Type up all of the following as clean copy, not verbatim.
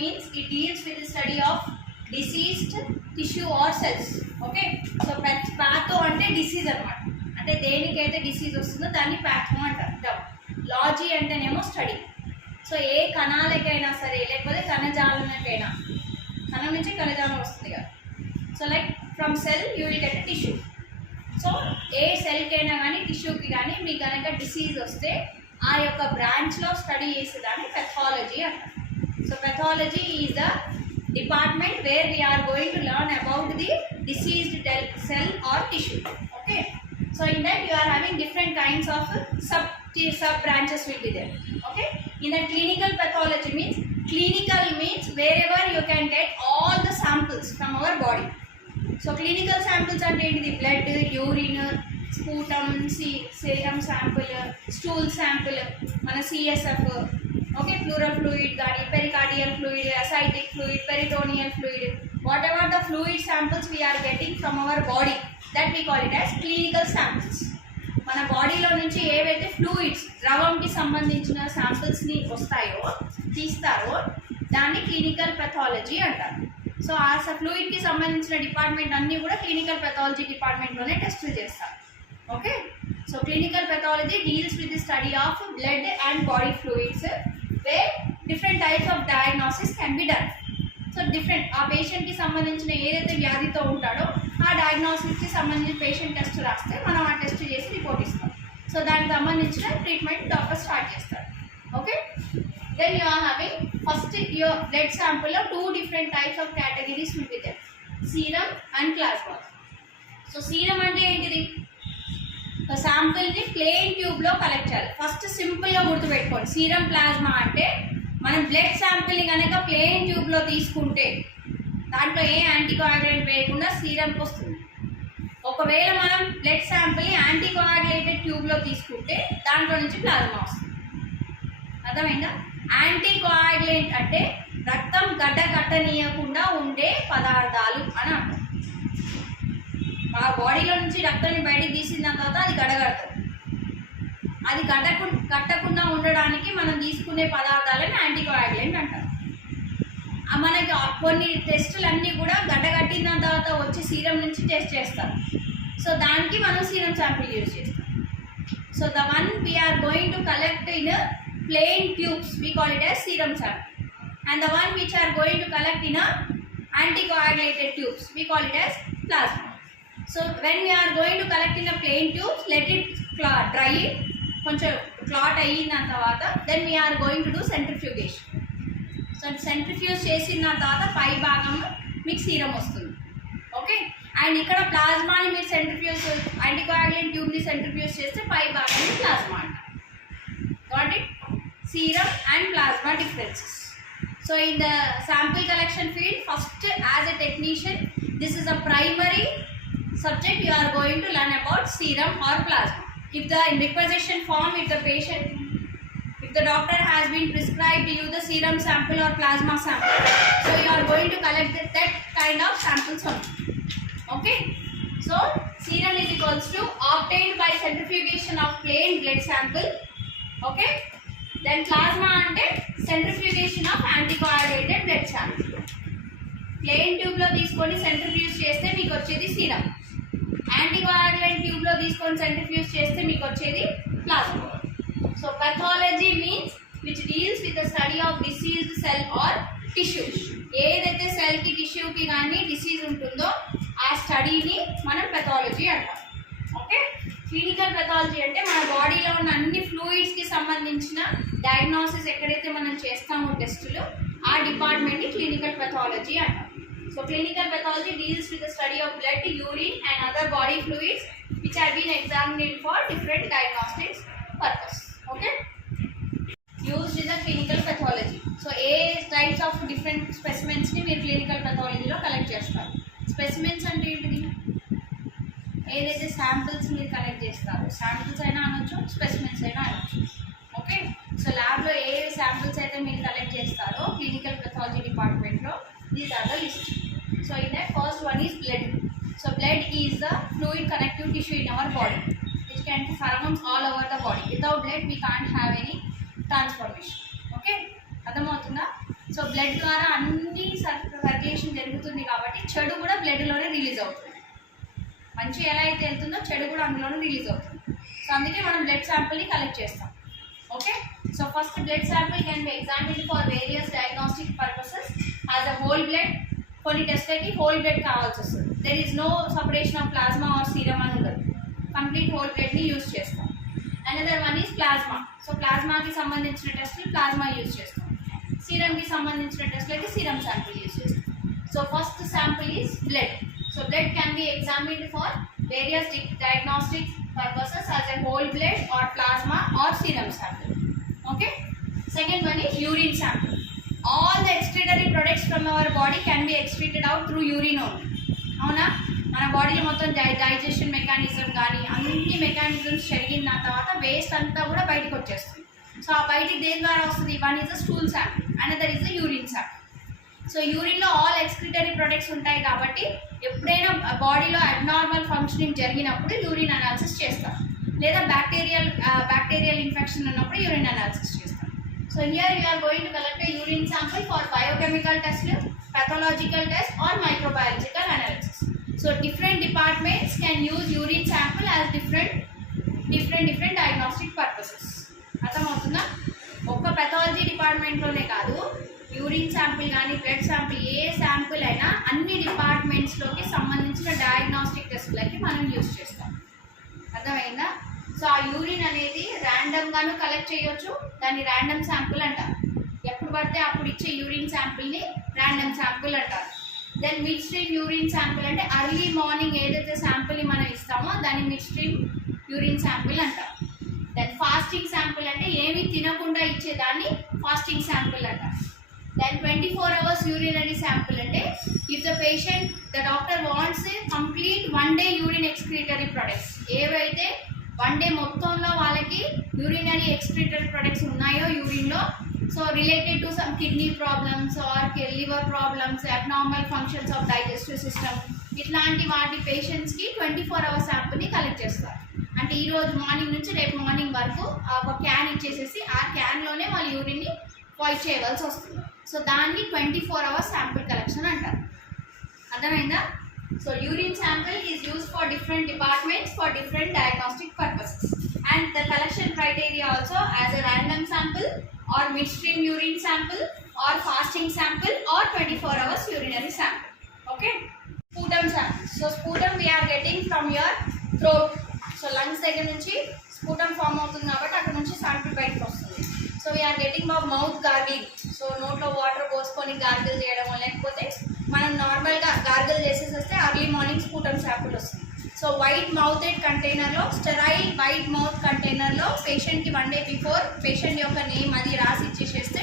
means it deals with the study of diseased tissue or cells. Okay, so patho ante disease anamata, ante denikaithe disease vastundo danni patho antaru. Logy antenemo study. So ఏ కణాలకైనా సరే లేకపోతే కణజాలకైనా, కణం నుంచి కణజాలం వస్తుంది కదా. So like from cell you will get tissue. So ఏ సెల్కైనా కానీ టిష్యూకి కానీ మీకు కనుక డిసీజ్ వస్తే ఆ యొక్క బ్రాంచ్లో స్టడీ చేసేదాన్ని పెథాలజీ అంటారు. So pathology is the department where we are going to learn about the diseased cell or tissue. Okay, so in that you are having different kinds of sub branches will be there. Okay, in the clinical pathology means wherever you can get all the samples from our body. So clinical samples are the blood, urine, sputum, serum sample, stool sample, mana CSF, okay, pleural fluid gaani, pericardial fluid, ascitic fluid, peritoneal fluid, whatever the fluid samples we are getting from our body, that we call it as clinical samples. మన బాడీలో నుంచి ఏవైతే fluids ద్రవంకి సంబంధించిన శాంపిల్స్ని వస్తాయో తీస్తారో దాన్ని clinical pathology అంటారు. So ఆ ఫ్లూయిడ్కి సంబంధించిన డిపార్ట్మెంట్ అన్నీ కూడా క్లినికల్ పెథాలజీ డిపార్ట్మెంట్లోనే టెస్టులు చేస్తారు. Okay, so clinical pathology deals with the study of blood and body fluids where different types of diagnosis can be done. So different ఆ పేషెంట్కి సంబంధించిన ఏదైతే వ్యాధితో ఉంటాడో ఆ డయాగ్నోసిస్కి సంబంధించిన పేషెంట్ టెస్ట్ రాస్తే మనం ఆ టెస్ట్ చేసి రిపోర్ట్ ఇస్తాం. సో దానికి సంబంధించిన ట్రీట్మెంట్ డాక్టర్ స్టార్ట్ చేస్తారు. Okay, then you are having first your blood శాంపుల్లో 2 different types of categories will be there, serum and plasma. So serum అంటే ఏంటిది? శాంపుల్ని ప్లెయిన్ ట్యూబ్లో కలెక్ట్ చేయాలి. ఫస్ట్ సింపుల్గా గుర్తుపెట్టుకోండి, సీరం ప్లాస్మా అంటే మనం బ్లడ్ శాంపిల్ని కనుక ప్లెయిన్ ట్యూబ్లో తీసుకుంటే దాంట్లో ఏ యాంటీకోయాగులెంట్ వేయకుండా సీరంకి వస్తుంది. ఒకవేళ మనం బ్లడ్ శాంపిల్ని యాంటీకోయాగులేటెడ్ ట్యూబ్లో తీసుకుంటే దాంట్లో నుంచి ప్లాస్మా వస్తుంది. అర్థమైందా? యాంటీకోయాగులెంట్ అంటే రక్తం గడ్డ కట్టనీయకుండా ఉండే పదార్థాలు అని అర్థం. ఆ బాడీలో నుంచి రక్తాన్ని బయటికి తీసిన తర్వాత అది గడగడుతుంది. అది కట్టకుండా ఉండడానికి మనం తీసుకునే పదార్థాలని యాంటీకోయాగులెంట్ అంటారు. మనకి కొన్ని టెస్టులన్నీ కూడా గడ్డగట్టిన తర్వాత వచ్చి సీరం నుంచి టెస్ట్ చేస్తారు. సో దానికి మనం సీరం శాంపిల్ యూజ్ చేస్తాం. So the one we're going to collect in plain tubes we call it as serum sample, and the one which are going to collect in anticoagulated tubes we call it as plasma. So when we're going to collect in plain tubes let it dry, కొంచెం clot అయిన తర్వాత then we're going to do centrifugation. So centrifuge చేసిన తర్వాత పై భాగం మీకు serum వస్తుంది. Okay, and ఇక్కడ ప్లాస్మాని మీరు సెంట్రిఫ్యూజ్ యాంటీకోయాగులెంట్ ట్యూబ్ని సెంట్రిఫ్యూజ్ చేస్తే పై భాగాన్ని ప్లాస్మా అంటారు. Got it? Serum and plasma differences. So in the sample collection field first as a technician this is a primary subject you are going to learn about serum or plasma. If the requisition form, if the doctor has been prescribed you the serum sample or plasma sample, so you are going to collect that kind of samples only. Okay, so serum is equals to obtained by centrifugation of plain blood sample. Okay, then plasma ante centrifugation of anticoagulated blood sample. Plain tube lo తీసుకొని centrifuge చేస్తే మీకు వచ్చేది serum. Anticoagulant ట్యూబ్లో తీసుకొని centrifuge చేస్తే మీకు వచ్చేది plasma. So pathology means which deals with the study of diseased cell or tissue. ఏదైతే సెల్కి టిష్యూకి కానీ డిసీజ్ ఉంటుందో ఆ స్టడీని మనం పెథాలజీ అంటాం. ఓకే, క్లినికల్ పెథాలజీ అంటే మన బాడీలో ఉన్న అన్ని ఫ్లూయిడ్స్కి సంబంధించిన డయాగ్నోసిస్ ఎక్కడైతే మనం చేస్తామో టెస్టులు ఆ డిపార్ట్మెంట్ని క్లినికల్ పెథాలజీ అంటాం. So clinical pathology deals with the study of blood, urine and other body fluids which have been examined for different diagnostics purpose. Okay, used in the clinical pathology. So a types of different specimens ni meer clinical pathology lo collect chestaru. Specimens ante ఏంటిది? ఏదైతే samples మీరు collect చేస్తారో samples అయినా అనొచ్చు, specimens అయినా అనొచ్చు. Okay, so ల్యాబ్లో ఏ samples అయితే మీరు కలెక్ట్ చేస్తారో క్లినికల్ పెథాలజీ డిపార్ట్మెంట్లో these are the list. So in that first one is blood. So blood is the fluid connective tissue in our body which can surround all over the body. Without blood we can't have any transformation. Okay, అర్థమవుతుందా? So blood ద్వారా అన్ని circulation జరుగుతుంది కాబట్టి చెడు కూడా బ్లడ్లోనే release అవుతుంది. మంచి ఎలా అయితే వెళ్తుందో చెడు కూడా అందులోనే రిలీజ్ అవుతుంది. సో అందుకే మనం బ్లడ్ శాంపుల్ని కలెక్ట్ చేస్తాం. Okay, so first blood sample can be examined for various diagnostic purposes as a whole blood. కొన్ని టెస్ట్లకి హోల్ బ్లడ్ కావాల్సి వస్తుంది. There is no separation of plasma or serum అని ఉండదు, కంప్లీట్ హోల్ బ్లడ్ని యూజ్ చేస్తాం. Another one is plasma. So ప్లాస్మాకి సంబంధించిన టెస్టులు ప్లాస్మా యూజ్ చేస్తాం. సీరమ్కి సంబంధించిన టెస్ట్లకి సీరమ్ శాంపుల్ యూజ్ చేస్తాం. So first sample is blood. So blood can be examined for various diagnostic purposes as a whole blood or plasma or serum sample. Okay. Second one is urine sample. All the excretory products from our body can be excreted out through urine only. అవునా, మన బాడీలో మొత్తం digestion mechanism కానీ అన్ని mechanisms జరిగిన తర్వాత waste అంతా కూడా బయటకు వచ్చేస్తుంది. సో ఆ బయటికి దేని ద్వారా వస్తుంది? One is the stool sample, another is the urine sample. So యూరిన్లో ఆల్ ఎక్స్క్రిటరీ ప్రొడక్ట్స్ ఉంటాయి కాబట్టి ఎప్పుడైనా బాడీలో అబ్నార్మల్ ఫంక్షనింగ్ జరిగినప్పుడు యూరిన్ అనాలిసిస్ చేస్తాం, లేదా బ్యాక్టీరియల్ ఇన్ఫెక్షన్ ఉన్నప్పుడు యూరిన్ అనాలిసిస్ చేస్తాం. So here you are going to collect a urine sample for biochemical test, pathological test or microbiological analysis. So different departments can use urine sample as different diagnostic purposes. అర్థమవుతుందా? ఒక్క pathology డిపార్ట్మెంట్లోనే కాదు, urine sample కానీ blood sample ఏ sample అయినా అన్ని డిపార్ట్మెంట్స్లోకి సంబంధించిన diagnostic టెస్ట్లకి మనం use చేస్తాం. అర్థమైందా? సో ఆ యూరిన్ అనేది ర్యాండమ్గాను కలెక్ట్ చేయొచ్చు, దాన్ని ర్యాండమ్ శాంపుల్ అంటారు. ఎప్పుడు పడితే అప్పుడు ఇచ్చే యూరిన్ శాంపిల్ని ర్యాండమ్ శాంపుల్ అంటారు. Then mid stream urine sample అంటే అర్లీ మార్నింగ్ ఏదైతే శాంపుల్ని మనం ఇస్తామో దాన్ని మిడ్ స్ట్రీమ్ యూరిన్ శాంపుల్ అంటారు. దెన్ ఫాస్టింగ్ శాంపుల్ అంటే ఏమీ తినకుండా ఇచ్చేదాన్ని ఫాస్టింగ్ శాంపుల్ అంటారు. దెన్ 24 hours యూరినరీ శాంపుల్ అంటే if the patient the doctor wants a complete 1 day urine excretory products, ఏవైతే 1 day మొత్తంలో వాళ్ళకి యూరినరీ ఎక్స్క్రీటరీ ప్రొడక్ట్స్ ఉన్నాయో యూరిన్లో, so related to some kidney problems or liver problems, abnormal functions of digestive system, ఇట్లాంటి వాటి పేషెంట్స్కి 24 hours శాంపుల్ని collect చేస్తారు. అంటే ఈరోజు మార్నింగ్ నుంచి రేపు మార్నింగ్ వరకు ఒక క్యాన్ ఇచ్చేసేసి ఆ క్యాన్లోనే వాళ్ళ యూరిన్ని వైప్ చేయవలసి వస్తుంది. సో దాన్ని 24 hours శాంపుల్ కలెక్షన్ అంటారు. అర్థమైందా? So urine sample is used for different departments for different diagnostic purposes and the collection criteria also as a random sample or midstream urine sample or fasting sample or 24 hours urinary sample. Okay, sputum sample. So sputum we are getting from your throat. So lungs దగ్గర నుంచి sputum form అవుతుంది కాబట్టి అక్కడ నుంచి sample బయటకు వస్తుంది. So we are getting our mouth gargling. So నోట్లో water పోసుకొని గార్గిల్ చేయడం, లేకపోతే మనం నార్మల్గా గార్గిల్ చేసేసి వస్తే అర్లీ మార్నింగ్ sputum sample వస్తుంది. సో వైట్ మౌతెడ్ కంటైనర్లో, స్టెరైల్ వైట్ మౌత్ కంటైనర్లో పేషెంట్కి 1 day బిఫోర్ పేషెంట్ యొక్క నేమ్ అది రాసి ఇచ్చేసేస్తే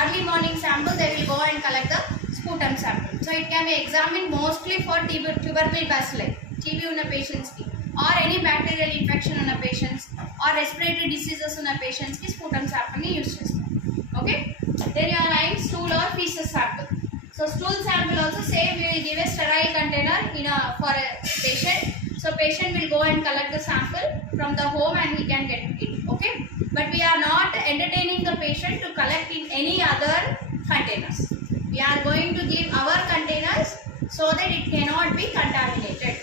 early morning sample they will go and collect the sputum sample. So it can be examine mostly for tubercle bacilli, TB ఉన్న పేషెంట్స్కి, or any bacterial infection ఉన్న patients or respiratory diseases ఉన్న పేషెంట్స్కి sputum శాంపుల్ని use చేస్తాం. Okay, then you are having stool or faeces sample. So stool sample also same, we will give a sterile container for a patient. So patient will go and collect the sample from the home and he can get it. Okay, but we are not entertaining the patient to collect in any other containers. We are going to give our containers so that it cannot be contaminated.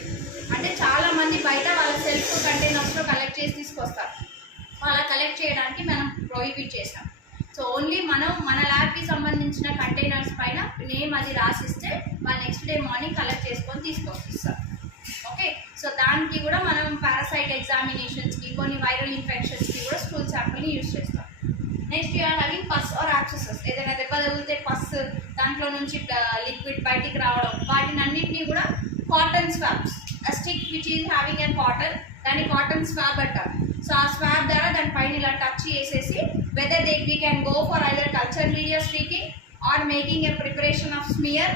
అంటే చాలా మంది బయట వాళ్ళ self కంటైనర్స్లో collect చేసి తీసుకొస్తారు, అలా collect చేయడానికి మనం ప్రొహిబిట్ చేస్తాం. సో ఓన్లీ మనం మన ల్యాబ్కి సంబంధించిన కంటైనర్స్ పైన నేమ్ అది రాసిస్తే వాళ్ళు నెక్స్ట్ డే మార్నింగ్ కలెక్ట్ చేసుకొని తీసుకొస్తారు. ఓకే, సో దానికి కూడా మనం పారాసైట్ ఎగ్జామినేషన్స్కి, కొన్ని వైరల్ ఇన్ఫెక్షన్స్కి కూడా స్టూల్ శాంపుల్ని యూజ్ చేస్తాం. Next you're having pus or abscesses. ఏదైనా దెబ్బ తగిలితే పస్, దాంట్లో నుంచి లిక్విడ్ బయటికి రావడం, వాటిని అన్నింటినీ కూడా cotton swabs, stick which is having a cotton, దాన్ని కాటన్ స్వాబ్ అంటారు. సో ఆ స్వాబ్ ద్వారా దానిపైన ఇలా టచ్ చేసేసి whether we can go for either culture media streaking or making a preparation of smear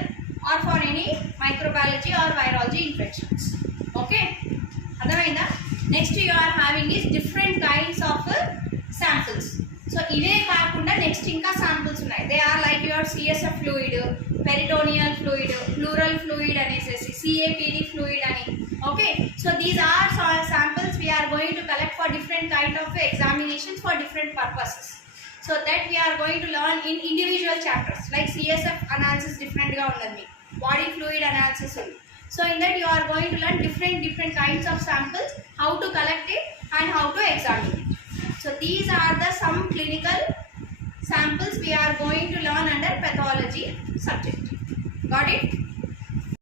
or for any microbiology or virology infections. Okay, అర్థమైందా? Next you are having is different kinds of samples. So ఇవే కాకుండా next ఇంకా samples ఉన్నాయి. They are like your CSF fluid, peritoneal fluid, pleural fluid అనేసి, CAPD fluid అని. Okay, so these are samples we are going to collect for different kind of examinations for different purposes. So that we are going to learn in individual chapters. Like CSF analysis different ga unnadi, body fluid analysis undi. So in that you are going to learn different kinds of samples, how to collect it and how to examine it. So these are the some clinical samples we are going to learn under pathology subject. Got it?